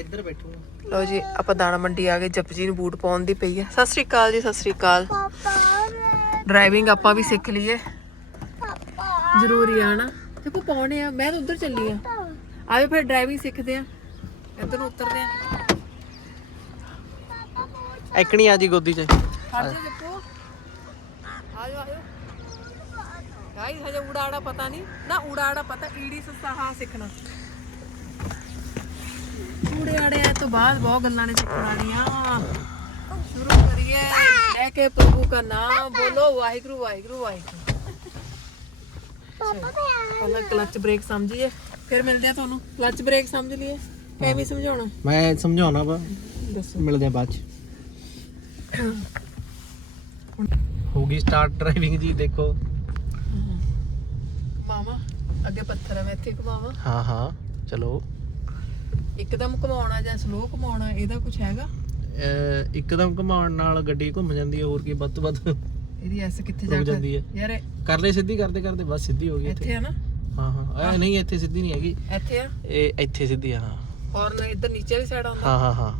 ਇੱਧਰ ਬੈਠੂਗਾ ਲਓ ਜੀ ਆਪਾਂ ਦਾਣਾ ਮੰਡੀ ਆ ਗਏ ਜਪਜੀ ਨੂੰ ਬੂਟ ਪਾਉਣ ਦੀ ਪਈ ਹੈ ਸਤਿ ਸ੍ਰੀ ਅਕਾਲ ਜੀ ਸਤਿ ਸ੍ਰੀ ਅਕਾਲ। ਡਰਾਈਵਿੰਗ ਆਪਾਂ ਵੀ ਸਿੱਖ ਲਈਏ। ਜ਼ਰੂਰੀ ਆ ਨਾ। ਦੇਖੋ ਪਾਉਣੇ ਆ। ਮੈਂ ਤਾਂ ਉਧਰ ਚੱਲੀ ਆ। ਆਜੋ ਫਿਰ ਡਰਾਈਵਿੰਗ ਸਿੱਖਦੇ ਆ। ਇੱਧਰ ਨੂੰ ਉਤਰਦੇ ਆ। ਐਕਣੀ ਆ ਜੀ ਗੋਦੀ 'ਚ। ਖੜ ਜਾ ਜੱਪੂ ਆਜੋ ਆਜੋ। ਗਾਈਸ ਹਜੇ ਉਡਾੜਾ ਪਤਾ ਨਹੀਂ। ਨਾ ਉਡਾੜਾ ਪਤਾ ਈੜੀ ਸੱਸਾ ਹਾਂ ਸਿੱਖਣਾ। ਉਡਾੜੇ ਤੋਂ ਬਾਅਦ ਬਹੁਤ ਗੱਲਾਂ ਨੇ ਸਿੱਖਣੀਆਂ ਸ਼ੁਰੂ ਕਰੀਏ ਲੈ ਕੇ ਪ੍ਰਭੂ ਦਾ ਨਾਮ ਬੋਲੋ ਵਾਹਿਗੁਰੂ ਵਾਹਿਗੁਰੂ ਵਾਹਿਗੁਰੂ। ਪਹਿਲਾਂ ਕਲਚ ਬ੍ਰੇਕ ਸਮਝੀਏ ਫਿਰ ਮਿਲਦੇ ਆ ਤੁਹਾਨੂੰ। ਕਲਚ ਬ੍ਰੇਕ ਸਮਝ ਲਈਏ? ਐਵੇਂ ਸਮਝਾਉਣਾ? ਮੈਂ ਸਮਝਾਉਣਾ ਵਾ। ਦੱਸੋ। ਮਿਲਦੇ ਆ ਬਾਅਦ 'ਚ। ਹੋ ਗਈ ਸਟਾਰਟ ਡਰਾਈਵਿੰਗ ਜੀ ਦੇਖੋ। ਮਾਮਾ ਅੱਗੇ ਪੱਥਰ ਹੈ ਮੈਂ ਇੱਥੇ ਘੁਮਾਵਾਂ। ਹਾਂ ਹਾਂ ਚਲੋ। ਇੱਕਦਮ ਘੁਮਾਉਣਾ ਜਾਂ ਸਲੋ ਘੁਮਾਉਣਾ ਇਹਦਾ ਕੁਝ ਹੈਗਾ? ਅਹ ਇੱਕਦਮ ਘੁਮਾਉਣ ਨਾਲ ਗੱਡੀ ਘੁੰਮ ਜਾਂਦੀ ਹੈ ਹੋਰ ਕੀ ਵੱਧ ਤੋਂ ਵੱਧ ਇਹਦੀ ਐਸ ਕਿੱਥੇ ਜਾ ਜਾਂਦੀ ਹੈ। ਯਾਰ ਇਹ ਕਰ ਲੈ ਸਿੱਧੀ ਕਰਦੇ ਕਰਦੇ ਬਸ ਸਿੱਧੀ ਹੋ ਗਈ ਇੱਥੇ। ਇੱਥੇ ਆ ਨਾ? ਹਾਂ ਹਾਂ। ਇਹ ਨਹੀਂ ਇੱਥੇ ਸਿੱਧੀ ਨਹੀਂ ਹੈਗੀ। ਇੱਥੇ ਆ? ਇਹ ਇੱਥੇ ਸਿੱਧੀ ਆ ਹਾਂ। ਔਰ ਇੱਧਰ ਨੀਚੇ ਵਾਲੀ ਸਾਈਡ ਆਉਂਦਾ? ਹਾਂ ਹਾਂ ਹਾਂ।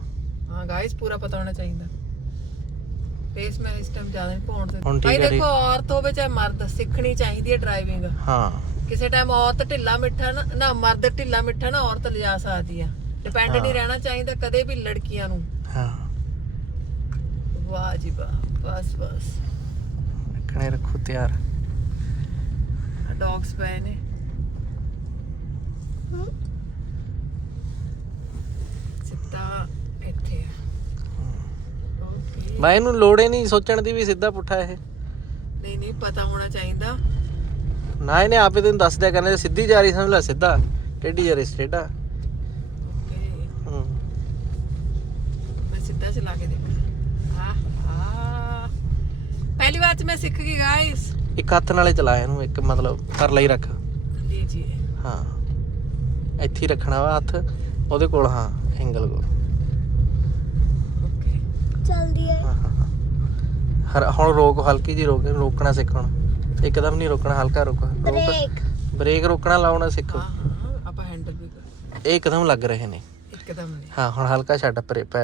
ਹਾਂ ਗਾਇਸ ਪੂਰਾ ਪਤਾ ਹੋਣਾ ਚਾਹੀਦਾ। ਫੇਸ ਮੈਂ ਇਸ ਟਾਈਮ ਜ਼ਿਆਦਾ ਨਹੀਂ ਪਾਉਣ ਤੇ ਹੁਣ ਠੀਕ ਭਾਈ ਹੈ ਦੇਖੋ ਔਰਤ ਹੋਵੇ ਚਾਹੇ ਮਰਦ ਸਿੱਖਣੀ ਚਾਹੀਦੀ ਹੈ ਡਰਾਈਵਿੰਗ ਹਾਂ। ਕਿਸੇ ਟਾਈਮ ਔਰਤ ਢਿੱਲਾ ਮਿੱਠਾ ਨਾ ਨਾ ਮਰਦ ਢਿੱਲਾ ਮਿੱਠਾ ਨਾ ਔਰਤ ਲਿਜਾ ਸਕਦੀ ਆ। ਡਿਪੈਂਡ ਨਹੀਂ ਰਹਿਣਾ ਚਾਹੀਦਾ ਕਦੇ ਵੀ ਲੜਕੀਆਂ ਨੂੰ। ਹਾਂ। ਵਾਹ ਜੀ ਵਾਹ ਬਸ ਬਸ। ਰੱਖਣੇ ਰੱਖੋ ਤਿਆਰ। ਡੌਗਸ ਪਏ ਨੇ। ਸਿੱਧਾ ਇੱਥੇ ਓਕੇ ਮੈਂ ਇਹਨੂੰ ਲੋੜੇ ਨਹੀਂ ਸੋਚਣ ਦੀ ਵੀ ਸਿੱਧਾ ਪੁੱਠਾ ਇਹ। ਨਹੀਂ ਨਹੀਂ ਪਤਾ ਹੋਣਾ ਚਾਹੀਦਾ। ਨਾ ਇਹਨੇ ਆਪੇ ਤੈਨੂੰ ਦੱਸ ਦਿਆ ਕਰਨਾ ਸਿੱਧੀ ਜਾ ਰਹੀ ਸਮਝ ਲੈ ਸਿੱਧਾ ਟੇਢੀ ਜਾ ਰਹੀ ਓਕੇ ਹੂੰ। ਮੈਂ ਸਿੱਧਾ ਚਲਾ ਕੇ ਦੇਖਾਂ। ਆ ਆ ਪਹਿਲੀ ਵਾਰ ਚ ਮੈਂ ਸਿੱਖ ਗਈ ਗਾਇਸ ਇੱਕ ਹੱਥ ਨਾਲੇ ਚਲਾ ਇਹਨੂੰ ਇੱਕ ਮਤਲਬ ਕਰ ਲਈ ਰੱਖ। ਲੀਜੀਏ ਹਾਂ। ਇੱਥੇ ਹੀ ਰੱਖਣਾ ਵਾ ਹੱਥ ਉਹਦੇ ਕੋਲ ਹਾਂ ਐਂਗਲ ਕੋਲ। ਓਕੇ ਹਾਂ, ਹਾਂ, ਹਾਂ। ਹਰ ਹੁਣ ਰੋਕ ਹਲਕੀ ਜੀ ਰੋਕ ਰੋਕਣਾ ਸਿੱਖ ਹੁਣ। ਇੱਕਦਮ ਨਹੀਂ ਰੋਕਣਾ ਹਲਕਾ ਰੋਕ। ਰੋਕ। ਬ੍ਰੇਕ ਰੋਕਣਾ ਲਾਉਣਾ ਸਿੱਖੋ। ਹਾਂ ਹਾਂ ਆਪਾਂ ਹੈਂਡਲ ਵੀ ਕਰ ਇਹ ਇੱਕਦਮ ਲੱਗ ਰਹੇ ਨੇ। ਇੱਕਦਮ ਨਹੀਂ। ਹਾਂ ਹੁਣ ਹਲਕਾ ਛੱਡ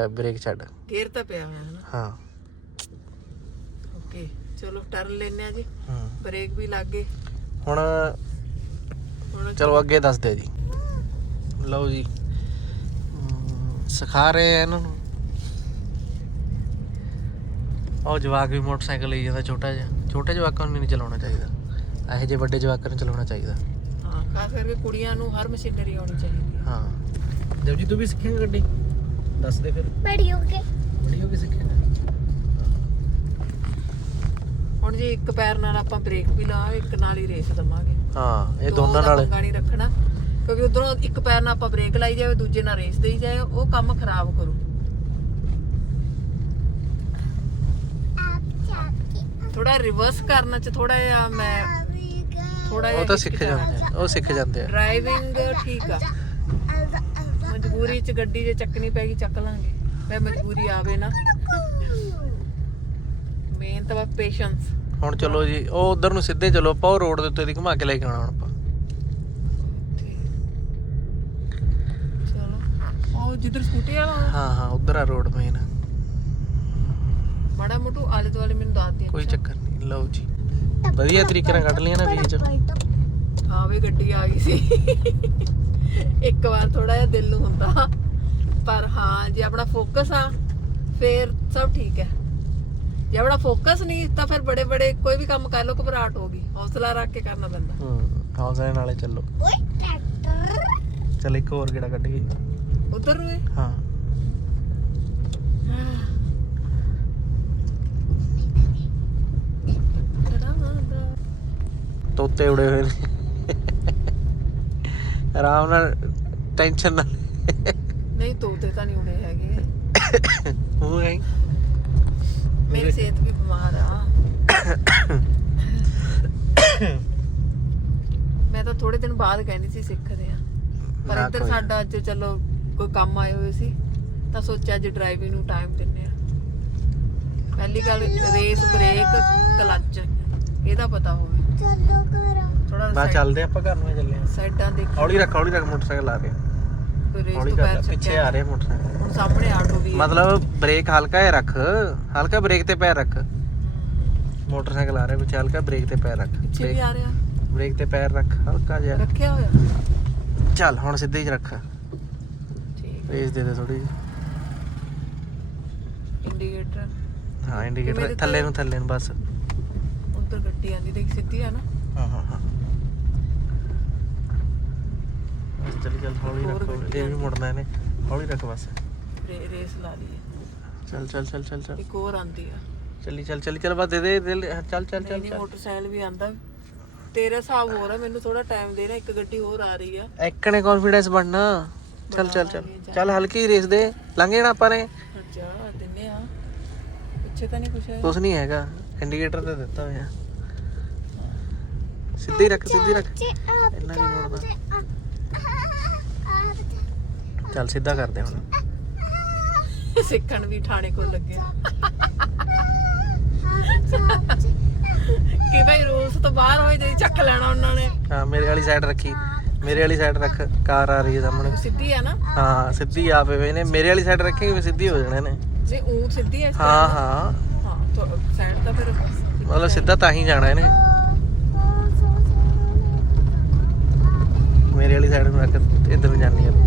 ਬ੍ਰੇਕ ਛੱਡ। ਗੇਅਰ ਤਾਂ ਪਿਆ ਹੋਇਆ ਹੈ ਨਾ ਹਾਂ। ਓਕੇ ਚਲੋ ਟਰਨ ਲੈਨੇ ਆ ਜੀ। ਹੂੰ। ਬ੍ਰੇਕ ਵੀ ਲੱਗ ਗਏ। ਹੁਣ ਹੁਣ ਚਲੋ ਅੱਗੇ ਦੱਸ ਦਿਓ ਜੀ। ਲਓ ਜੀ। ਸਿਖਾ ਰਹੇ ਆ ਇਹਨਾਂ ਨੂੰ। ਉਹ ਜਵਾਕ ਵੀ ਮੋਟਰਸਾਈਕਲ ਲਈ ਜਾਂਦਾ ਛੋਟਾ ਜਿਹਾ। ਛੋਟੇ ਜਵਾਕਾਂ ਨੂੰ ਨਹੀਂ ਚਲਾਉਣਾ ਚਾਹੀਦਾ। ਇਹੋ ਜਿਹੇ ਵੱਡੇ ਜਵਾਕਾਂ ਨੂੰ ਚਲਾਉਣਾ ਚਾਹੀਦਾ। ਹਾਂ ਖਾਸ ਕਰਕੇ ਕੁੜੀਆਂ ਨੂੰ ਹਰ ਮਸ਼ੀਨਰੀ ਆਉਣੀ ਚਾਹੀਦੀ ਹੈ। ਹਾਂ। ਦੇਵ ਜੀ ਤੂੰ ਵੀ ਸਿੱਖੇਂਗਾ ਗੱਡੀ? ਦੱਸ ਦੇ ਫਿਰ। ਬੜੀ ਹੋ ਕੇ ਬੜੀ ਹੋ ਕੇ ਸਿੱਖੇਂਗਾ? ਹੁਣ ਜੀ ਇੱਕ ਪੈਰ ਨਾਲ ਆਪਾਂ ਬ੍ਰੇਕ ਵੀ ਲਾਵਾਂਗੇ ਇੱਕ ਨਾਲ ਹੀ ਰੇਸ ਦਵਾਂਗੇ। ਹਾਂ ਇਹ ਦੋਨਾਂ ਨਾਲ। ਨਹੀਂ ਰੱਖਣਾ। ਕਿਉਂਕਿ ਉਧਰੋਂ ਇੱਕ ਪੈਰ ਨਾਲ ਆਪਾਂ ਬ੍ਰੇਕ ਲਾਈ ਜਾਵੇ ਦੂਜੇ ਨਾਲ ਰੇਸ ਦੇਈ ਜਾਏ ਉਹ ਕੰਮ ਖਰਾਬ ਕਰੂ। ਥੋੜਾ ਰਿਵਰਸ ਕਰਨ ਚ ਥੋੜਾ ਜਿਹਾ ਮੈਂ ਥੋੜਾ ਉਹ ਤਾਂ ਸਿੱਖ ਜਾਂਦੇ ਆ ਉਹ ਸਿੱਖ ਜਾਂਦੇ ਆ। ਡਰਾਈਵਿੰਗ ਠੀਕ ਆ। ਮਜਬੂਰੀ ਚ ਗੱਡੀ ਜੇ ਚੱਕਣੀ ਪੈਗੀ ਚੱਕ ਲਾਂਗੇ। ਫੇ ਮਜਬੂਰੀ ਆਵੇ ਨਾ। ਮੇਨ ਤਾਂ ਵਾ ਪੇਸ਼ੈਂਸ ਹੁਣ ਚਲੋ ਜੀ ਉਹ ਉਧਰ ਨੂੰ ਸਿੱਧੇ ਚਲੋ ਆਪਾਂ ਉਹ ਰੋਡ ਦੇ ਉੱਤੇ ਦੀ ਘੁਮਾ ਕੇ ਲੈ ਕੇ ਆਉਣਾ ਹੁਣ ਆਪਾਂ। ਚਲੋ। ਉਹ ਜਿੱਧਰ ਸਕੂਟੀ ਵਾਲਾ ਹਾਂ ਹਾਂ ਉਧਰ ਆ ਰੋਡ ਮੇਨ ਮਾੜਾ ਮੋਟੂ ਆਲੇ ਦੁਆਲੇ ਮੈਨੂੰ ਦੱਸ ਦੇ ਕੋਈ ਚੱਕਰ ਨਹੀਂ ਲਓ ਜੀ। ਵਧੀਆ ਤਰੀਕੇ ਨਾਲ ਕੱਢ ਲਿਆ ਨਾ ਵੀਚ ਹਾਂ ਵੀ ਗੱਡੀ ਆ ਗਈ ਸੀ। ਇੱਕ ਵਾਰ ਥੋੜਾ ਜਿਹਾ ਦਿਲ ਨੂੰ ਹੁੰਦਾ। ਪਰ ਹਾਂ ਜੇ ਆਪਣਾ ਫੋਕਸ ਆ ਫੇਰ ਸਭ ਠੀਕ ਹੈ। ਜੇ ਆਪਣਾ ਫੋਕਸ ਨਹੀਂ ਤਾਂ ਫਿਰ ਬੜੇ ਬੜੇ ਕੋਈ ਵੀ ਕੰਮ ਕਰ ਲੋ ਘਬਰਾਹਟ ਹੋਗੀ ਹੌਸਲਾ ਰੱਖ ਕੇ ਕਰਨਾ ਪੈਂਦਾ। ਹੂੰ ਹੌਸਲੇ ਨਾਲੇ ਚੱਲੋ। ਓਏ ਟਰੈਕਟਰ। ਚਲ ਇੱਕ ਹੋਰ ਕਿਹੜਾ ਕੱਢ ਗਈ ਉਧਰ ਨੂੰ ਹਾਂ। ਤੋਤੇ ਉੜੇ ਹੋਏ ਨੇ। ਆਰਾਮ ਨਾਲ ਟੈਨਸ਼ਨ ਨਾਲ। ਨਹੀਂ ਤੋਤੇ ਤਾਂ ਨਹੀਂ ਉੜੇ ਹੈਗੇ। ਉਹ ਗਈ ਮੇਰੀ ਸਿਹਤ ਵੀ ਬਿਮਾਰ ਆ। ਮੈਂ ਤਾਂ ਥੋੜੇ ਦਿਨ ਬਾਅਦ ਕਹਿੰਦੀ ਸੀ ਸਿੱਖਦੇ ਆ। ਪਰ ਨਾ ਇੱਧਰ ਕੋਈ। ਸਾਡਾ ਅੱਜ ਚਲੋ ਕੋਈ ਕੰਮ ਆਏ ਹੋਏ ਸੀ ਤਾਂ ਸੋਚਿਆ ਅੱਜ ਡਰਾਈਵਿੰਗ ਨੂੰ ਟਾਈਮ ਦਿੰਨੇ ਆ। ਪਹਿਲੀ ਗੱਲ ਰੇਸ ਬ੍ਰੇਕ ਕਲੱਚ ਇਹਦਾ ਪਤਾ ਹੋਵੇ। ਚੱਲੋ ਘਰ ਥੋੜਾ ਬਾ ਚੱਲਦੇ ਆਪਾਂ ਘਰ ਨੂੰ ਚੱਲੇ ਆ ਸਾਈਡਾਂ ਦੇਖ ਹੌਲੀ ਰੱਖ ਹੌਲੀ ਰੱਖ ਮੋਟਰਸਾਈਕਲ ਲਾ ਰੇਸ ਹੌਲੀ ਕਰ ਪਿੱਛੇ ਆ ਰਹੇ ਮੋਟਰਸਾਈਕਲ। ਹੁਣ ਸਾਹਮਣੇ ਆਟੋ ਵੀ ਮਤਲਬ ਬ੍ਰੇਕ ਹਲਕਾ ਹੀ ਰੱਖ ਹਲਕਾ ਬ੍ਰੇਕ ਤੇ ਪੈਰ ਰੱਖ। ਮੋਟਰਸਾਈਕਲ ਆ ਰਿਹਾ ਪਿੱਛੇ ਹਲਕਾ ਬ੍ਰੇਕ ਤੇ ਪੈਰ ਰੱਖ। ਪਿੱਛੇ ਵੀ ਆ ਰਿਹਾ। ਬ੍ਰੇਕ ਤੇ ਪੈਰ ਰੱਖ ਹਲਕਾ ਜਿਹਾ। ਰੱਖਿਆ ਹੋਇਆ? ਚੱਲ ਹੁਣ ਸਿੱਧੇ ਹੀ ਰੱਖ। ਠੀਕ। ਰੇਸ ਦੇ ਦੇ ਥੋੜੀ ਇੰਡੀਕੇਟਰ ਹਾਂ ਇੰਡੀਕੇਟਰ ਥੱਲੇ? ਨੂੰ ਥੱਲੇ ਨੂੰ ਬਸ। ਉਧਰ ਗੱਡੀ ਆਂਦੀ ਦੇਖ ਸਿੱਧੀ ਆ ਨਾ। ਹਾਂ ਹਾਂ ਹਾਂ। ਬਸ ਚੱਲ ਚੱਲ ਹੌਲੀ ਹੋਰ ਰੱਖ ਇਹ ਵੀ ਮੁੜਨਾ ਇਹਨੇ। ਹੌਲੀ ਰੱਖ ਬਸ। ਰੇ- ਰੇਸ ਲਾ ਲਈ ਚੱਲ ਚੱਲ ਚੱਲ ਚੱਲ ਚੱਲ। ਇੱਕ ਹੋਰ ਆਂਦੀ ਆ। ਚੱਲੀ ਚੱਲ ਚੱਲੀ ਚੱਲ ਬਸ ਦੇ ਦੇ ਦੇ ਲੈ, ਚੱਲ ਚੱਲ ਨਹੀਂ ਚੱਲ। ਨਹੀਂ ਮੋਟਰਸਾਈਕਲ ਵੀ ਆਂਦਾ। ਤੇਰਾ ਹਿਸਾਬ ਹੋ ਰਿਹਾ ਮੈਨੂੰ ਥੋੜਾ ਟਾਈਮ ਦੇ ਰਿਹਾ ਇੱਕ ਗੱਡੀ ਹੋਰ ਆ ਰਹੀ ਆ। ਨੇ ਕੌਨਫੀਡੈਂਸ ਬਣਨਾ। ਚੱਲ ਚੱਲ ਚੱਲ। ਚੱਲ ਹਲਕੀ ਰੇਸ ਦੇ। ਲੰਘ ਜਾਣਾ ਆਪਾਂ ਨੇ। ਅੱਛਾ ਦਿੰਨੇ ਆ। ਪਿੱਛੇ ਤਾਂ ਨਹੀਂ ਕੁਛ ਹੈ ਕੁਛ ਨਹੀਂ ਹੈਗਾ। ਇੰਡੀਕੇਟਰ ਤੇ ਦਿੱਤਾ ਹੋਇਆ। ਸਿੱਧੀ ਰੱਖ ਸਿੱਧੀ ਰੱਖ। ਇੰਨਾ ਨਹੀਂ ਮੋੜਦਾ। ਚੱਲ ਸਿੱਧਾ ਕਰਦੇ ਹੁਣ। ਸਿੱਖਣ ਵੀ ਥਾਣੇ ਕੋਲ ਲੱਗਿਆ ਕਿ ਭਾਈ ਰੂਲਸ ਤੋਂ ਬਾਹਰ ਹੋਏ ਜੇ ਚੱਕ ਲੈਣਾ ਉਹਨਾਂ ਨੇ। ਹਾਂ ਮੇਰੇ ਵਾਲੀ ਸਾਈਡ ਰੱਖੀ। ਮੇਰੇ ਵਾਲੀ ਸਾਈਡ ਰੱਖ ਕਾਰ ਆ ਰਹੀ ਹੈ ਸਾਹਮਣੇ। ਸਿੱਧੀ ਆ ਨਾ। ਹਾਂ ਸਿੱਧੀ ਆਪੇ ਵੇ ਨੇ। ਮੇਰੇ ਵਾਲੀ ਸਾਈਡ ਰੱਖੇਗੀ ਵੀ ਸਿੱਧੀ ਹੋ ਜਾਣੇ ਨੇ। ਜੇ ਊਂ ਸਿੱਧੀ ਐ ਹਾਂ ਹਾਂ। ਹਾਂ ਤਾਂ ਸਾਈਡ ਤਾਂ ਫਿਰ ਮਤਲਬ ਸਿੱਧਾ ਤਾਂ ਹੀ ਜਾਣਾ ਇਹਨੇ। ਮੇਰੇ ਵਾਲੀ ਸਾਈਡ ਨੂੰ ਰੱਖ ਇੱਧਰ ਨੂੰ ਜਾਣੀ ਆ ਤੂੰ।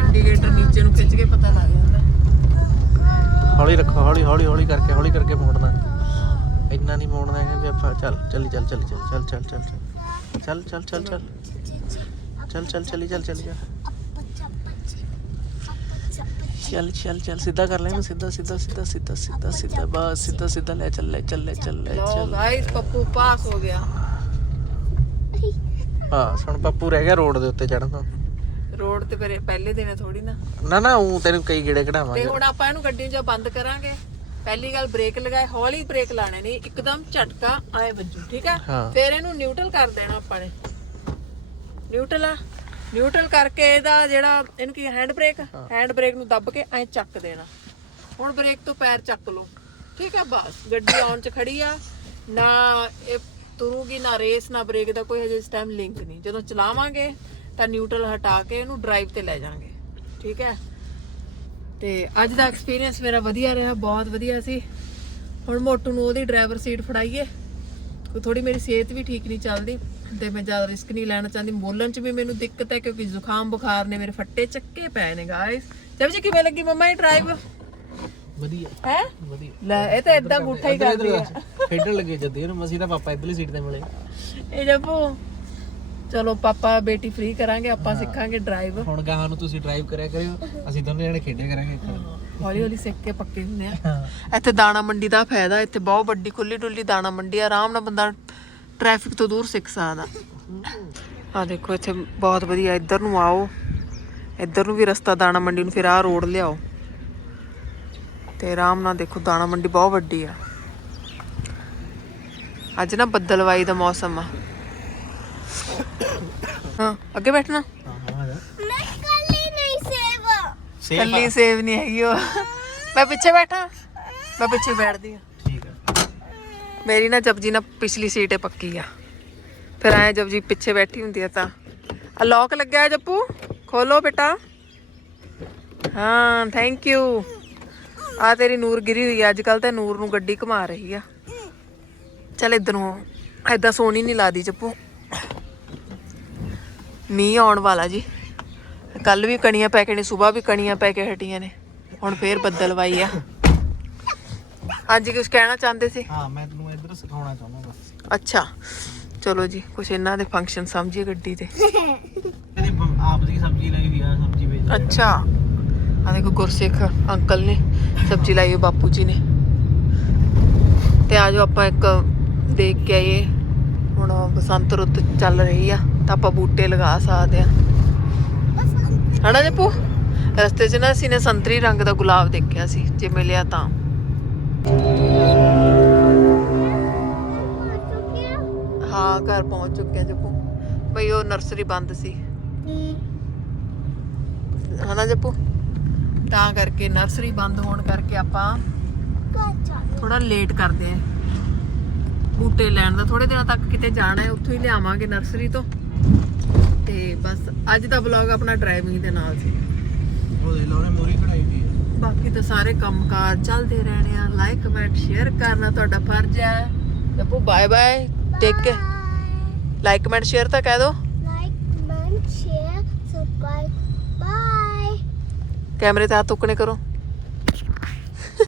ਇੰਡੀਕੇਟਰ ਨੀਚੇ ਨੂੰ ਖਿੱਚ ਕੇ ਪਤਾ ਲੱਗ ਜਾਂਦਾ ਹੌਲੀ ਰੱਖੋ ਹੌਲੀ ਹੌਲੀ ਹੌਲੀ ਕਰਕੇ ਹੌਲੀ ਕਰਕੇ ਮੋੜਨਾ ਇੰਨਾ ਨਹੀਂ ਮੋੜਨਾ ਹੈ ਵੀ ਆਪਾਂ ਚੱਲ ਚੱਲੀ ਚੱਲ ਚੱਲੀ ਚੱਲ ਚੱਲ ਚੱਲ ਚੱਲ। ਚੱਲ ਚੱਲ ਚੱਲ ਚੱਲ। ਚੱਲ ਚੱਲ ਚੱਲੀ ਚੱਲ ਚੱਲੀ ਚੱਲ। ਚੱਲ ਚੱਲ ਚੱਲ ਸਿੱਧਾ ਕਰ ਲੈ ਇਹਨੂੰ ਸਿੱਧਾ ਸਿੱਧਾ ਸਿੱਧਾ ਸਿੱਧਾ ਸਿੱਧਾ ਸਿੱਧਾ ਬਸ ਸਿੱਧਾ ਸਿੱਧਾ ਲੈ ਚੱਲ ਲੈ ਚੱਲ ਲੈ ਚੱਲ ਲੈ ਲੋ ਚੱਲ ਗਾਇਸ ਪੱਪੂ ਪਾਸ ਹੋ ਗਿਆ। ਹਾਂ ਹੁਣ ਪੱਪੂ ਰਹਿ ਗਿਆ ਰੋਡ ਦੇ ਉੱਤੇ ਚੜਨ ਤੋਂ। ਰੋਡ ਤੇ ਪਹਿਲੇ ਦਿਨ ਥੋੜੀ ਨਾ। ਨਾ ਨਾ ਉਹ ਤੈਨੂੰ ਕਈ ਗੇੜੇ ਤੇ ਕਢਾਵਾਂਗੇ ਹੁਣ ਆਪਾਂ ਇਹਨੂੰ ਗੱਡੀ ਜਦ ਬੰਦ ਕਰਾਂਗੇ। ਪਹਿਲੀ ਗੱਲ ਬ੍ਰੇਕ ਲਗਾਏ ਹੌਲੀ ਬ੍ਰੇਕ ਲਾਣੇ ਨਹੀਂ ਇੱਕਦਮ ਝਟਕਾ ਆਏ ਵੱਜੂ ਠੀਕ ਆ ਹਾਂ। ਫਿਰ ਇਹਨੂੰ ਨਿਊਟਰਲ ਕਰ ਦੇਣਾ ਆਪਾਂ ਨੇ। ਨਿਊਟਰਲ ਆ? ਨਿਊਟਰਲ ਕਰਕੇ ਇਹਦਾ ਜਿਹੜਾ ਇਹਨੂੰ ਕੀ ਹੈਂਡ ਬ੍ਰੇਕ ਹੈਂਡ ਬ੍ਰੇਕ ਨੂੰ ਦੱਬ ਕੇ ਐ ਚੱਕ ਦੇਣਾ। ਹੁਣ ਬ੍ਰੇਕ ਤੋਂ ਪੈਰ ਚੱਕ ਲਓ ਠੀਕ ਆ ਬਸ ਗੱਡੀ ਔਨ ਚ ਖੜੀ ਆ। ਨਾ ਇਹ ਤੁਰੂਗੀ ਨਾ ਰੇਸ ਨਾ ਬ੍ਰੇਕ ਦਾ ਕੋਈ ਹਜੇ ਇਸ ਟਾਈਮ ਲਿੰਕ ਨਹੀਂ। ਜਦੋਂ ਚਲਾਵਾਂਗੇ ਤਾਂ ਨਿਊਟਰਲ ਹਟਾ ਕੇ ਇਹਨੂੰ ਡਰਾਈਵ ਤੇ ਲੈ ਜਾਾਂਗੇ ਠੀਕ ਹੈ? ਤੇ ਅੱਜ ਦਾ ਐਕਸਪੀਰੀਅੰਸ ਮੇਰਾ ਵਧੀਆ ਰਿਹਾ ਬਹੁਤ ਵਧੀਆ ਸੀ। ਹੁਣ ਮੋਟੂ ਨੂੰ ਉਹਦੀ ਡਰਾਈਵਰ ਸੀਟ ਫੜਾਈਏ। ਕੋਈ ਥੋੜੀ ਮੇਰੀ ਸਿਹਤ ਵੀ ਠੀਕ ਨਹੀਂ ਚੱਲਦੀ ਤੇ ਮੈਂ ਜ਼ਿਆਦਾ ਰਿਸਕ ਨਹੀਂ ਲੈਣਾ ਚਾਹੁੰਦੀ। ਬੋਲਣ 'ਚ ਵੀ ਮੈਨੂੰ ਦਿੱਕਤ ਹੈ ਕਿਉਂਕਿ ਜ਼ੁਕਾਮ ਬੁਖਾਰ ਨੇ ਮੇਰੇ ਫੱਟੇ ਚੱਕੇ ਪਏ ਨੇ ਗਾਇਸ ਜਬ ਜੀ ਕਿਵੇਂ ਲੱਗੀ ਮੰਮਾ ਇਹ ਡਰਾਈਵ ਵਧੀਆ। ਹੈ? ਵਧੀਆ। ਲੈ ਇਹ ਤਾਂ ਇਦਾਂ ਗੁੱਠਾ ਹੀ ਕਰਦੀ ਆ। ਖੇਡਣ ਲੱਗੇ ਜਦ ਇਹਨੂੰ ਮਸੀ ਦਾ ਪਾਪਾ ਇਧਰਲੀ ਸੀਟ ਤੇ ਮਿਲੇ। ਇਹ ਜੱਪੂ ਚਲੋ ਪਾਪਾ ਬੇਟੀ ਫ੍ਰੀ ਕਰਾਂਗੇ ਆਪਾਂ ਸਿੱਖਾਂਗੇ ਡਰਾਈਵ ਹੁਣ ਗਾਹਾਂ ਨੂੰ ਤੁਸੀਂ ਡਰਾਈਵ ਕਰਿਆ ਕਰਿਓ ਅਸੀਂ ਦੋਨੇ ਜਣੇ ਖੇਡਿਆ ਕਰਾਂਗੇ ਹੌਲੀ ਹੌਲੀ ਸਿੱਖ ਕੇ ਪੱਕੇ ਹੁੰਦੇ ਆ। ਇੱਥੇ ਦਾਣਾ ਮੰਡੀ ਦਾ ਫਾਇਦਾ ਇੱਥੇ ਬਹੁਤ ਵੱਡੀ ਖੁੱਲੀ ਡੁੱਲੀ ਦਾਣਾ ਮੰਡੀ ਆ ਆਰਾਮ ਨਾਲ ਬੰਦਾ ਟ੍ਰੈਫਿਕ ਤੋਂ ਦੂਰ ਸਿੱਖ ਸਕਦਾ। ਆ ਦੇਖੋ ਇੱਥੇ ਬਹੁਤ ਵਧੀਆ ਇੱਧਰ ਨੂੰ ਆਓ। ਇੱਧਰ ਨੂੰ ਵੀ ਰਸਤਾ ਦਾਣਾ ਮੰਡੀ ਨੂੰ ਫਿਰ ਆਹ ਰੋਡ ਲਿਆਓ। ਤੇ ਆਰਾਮ ਨਾਲ ਦੇਖੋ ਦਾਣਾ ਮੰਡੀ ਬਹੁਤ ਵੱਡੀ ਆ। ਅੱਜ ਨਾ ਬੱਦਲਵਾਈ ਦਾ ਮੌਸਮ ਆ। ਅੱਗੇ ਬੈਠਣਾ। ਹਾਂ ਮੈਂ ਕੱਲੀ ਨਹੀਂ ਸੇਵ ਕੱਲੀ ਸੇਵ ਨਹੀਂ ਹੈਗੀ ਉਹ। ਮੈਂ ਪਿੱਛੇ ਬੈਠਾ। ਮੈਂ ਪਿੱਛੇ ਬੈਠਦੀ ਆ ਠੀਕ ਹੈ। ਮੇਰੀ ਨਾ ਜਪਜੀ ਨਾ ਪਿਛਲੀ ਸੀਟ ਏ ਪੱਕੀ ਆ। ਫਿਰ ਐ ਜਪਜੀ ਪਿੱਛੇ ਬੈਠੀ ਹੁੰਦੀ ਆ ਤਾਂ। ਆ ਲੌਕ ਲੱਗਿਆ ਹੈ ਜੱਪੂ? ਖੋਲੋ ਬੇਟਾ। ਹਾਂ ਥੈਂਕ ਯੂ ਆ ਤੇਰੀ ਨੂਰ ਗਿਰੀ ਹੋਈ ਆ। ਅੱਜ ਕੱਲ ਤੇ ਨੂਰ ਨੂੰ ਗੱਡੀ ਘੁਮਾ ਰਹੀ ਆ। ਚੱਲ ਇਧਰ। ਐਦਾਂ ਸੋਹਣੀ ਨਹੀਂ ਲਾਦੀ ਜੱਪੂ। ਮੀਂਹ ਆਉਣ ਵਾਲਾ ਜੀ। ਕੱਲ ਵੀ ਕਣੀਆਂ ਪੈ ਕੇ ਨੇ ਸਵੇਰ ਵੀ ਕਣੀਆਂ ਪੈ ਕੇ ਹਟੀਆਂ ਨੇ। ਹੁਣ ਫੇਰ ਬੱਦਲਵਾਈ ਆ। ਹਾਂਜੀ ਕੁਝ ਕਹਿਣਾ ਚਾਹੁੰਦੇ ਸੀ? ਹਾਂ ਮੈਂ ਤੈਨੂੰ ਇੱਧਰ ਸਿਖਾਉਣਾ ਚਾਹੁੰਦਾ ਬਸ। ਅੱਛਾ। ਚਲੋ ਜੀ ਕੁਛ ਇਹਨਾਂ ਦੇ ਫੰਕਸ਼ਨ ਸਮਝੀਏ ਗੱਡੀ ਦੇ। ਇਹਦੀ ਬ- ਆਪ ਦੀ ਸਬਜ਼ੀ ਲਈ ਹੋਈ ਆ ਸਬਜ਼ੀ ਵੇਚ ਅੱਛਾ। ਆ ਦੇਖੋ ਗੁਰਸਿੱਖ ਅੰਕਲ ਨੇ ਸਬਜ਼ੀ ਲਾਈ ਹੋਈ ਬਾਪੂ ਜੀ ਨੇ। ਤੇ ਆਜੋ ਆਪਾਂ ਇੱਕ ਦੇਖ ਕੇ ਆਈਏ। ਹੁਣ ਬਸੰਤ ਰੁੱਤ ਚੱਲ ਰਹੀ ਆ। ਤਾਂ ਆਪਾਂ ਬੂਟੇ ਲਗਾ ਸਕਦੇ ਆ ਹਣਾ ਜੱਪੂ? ਰਸਤੇ 'ਚ ਨਾ ਅਸੀਂ ਨੇ ਸੰਤਰੀ ਰੰਗ ਦਾ ਗੁਲਾਬ ਦੇਖਿਆ ਸੀ, ਜੇ ਮਿਲਿਆ ਤਾਂ। ਹਾਂ, ਘਰ ਪਹੁੰਚ ਚੁੱਕੇ ਜੱਪੂ। ਬਈ ਉਹ ਨਰਸਰੀ ਬੰਦ ਸੀ। ਹਨਾ ਜੱਪੂ? ਤਾਂ ਕਰਕੇ ਨਰਸਰੀ ਬੰਦ ਹੋਣ ਕਰਕੇ ਆਪਾਂ ਥੋੜਾ ਲੇਟ ਕਰਦੇ ਆ ਬੂਟੇ ਲੈਣ ਦਾ ਥੋੜੇ ਦਿਨਾਂ ਤੱਕ ਕਿਤੇ ਜਾਣਾ ਹੈ, ਉੱਥੋਂ ਹੀ ਲਿਆਵਾਂਗੇ ਨਰਸਰੀ ਤੋਂ। ਤੇ ਬਸ ਅੱਜ ਦਾ ਵਲੌਗ ਆਪਣਾ ਡਰਾਈਵਿੰਗ ਦੇ ਨਾਲ ਸੀ। ਉਹ ਦੇ ਲੋਰੇ ਮੋਰੀ ਕਢਾਈ ਦੀ ਹੈ। ਬਾਕੀ ਤਾਂ ਸਾਰੇ ਕੰਮਕਾਰ ਚੱਲਦੇ ਰਹਿਣੇ ਆ। ਲਾਈਕ ਕਮੈਂਟ ਸ਼ੇਅਰ ਕਰਨਾ ਤੁਹਾਡਾ ਫਰਜ਼ ਹੈ। Labbhu bye bye take care like comment share ਤਾਂ ਕਹਿ ਦੋ। Like, comment, share, subscribe. Bye. ਕੈਮਰੇ ਤੇ ਹੱਥ ਉੱਕਣੇ ਕਰੋ।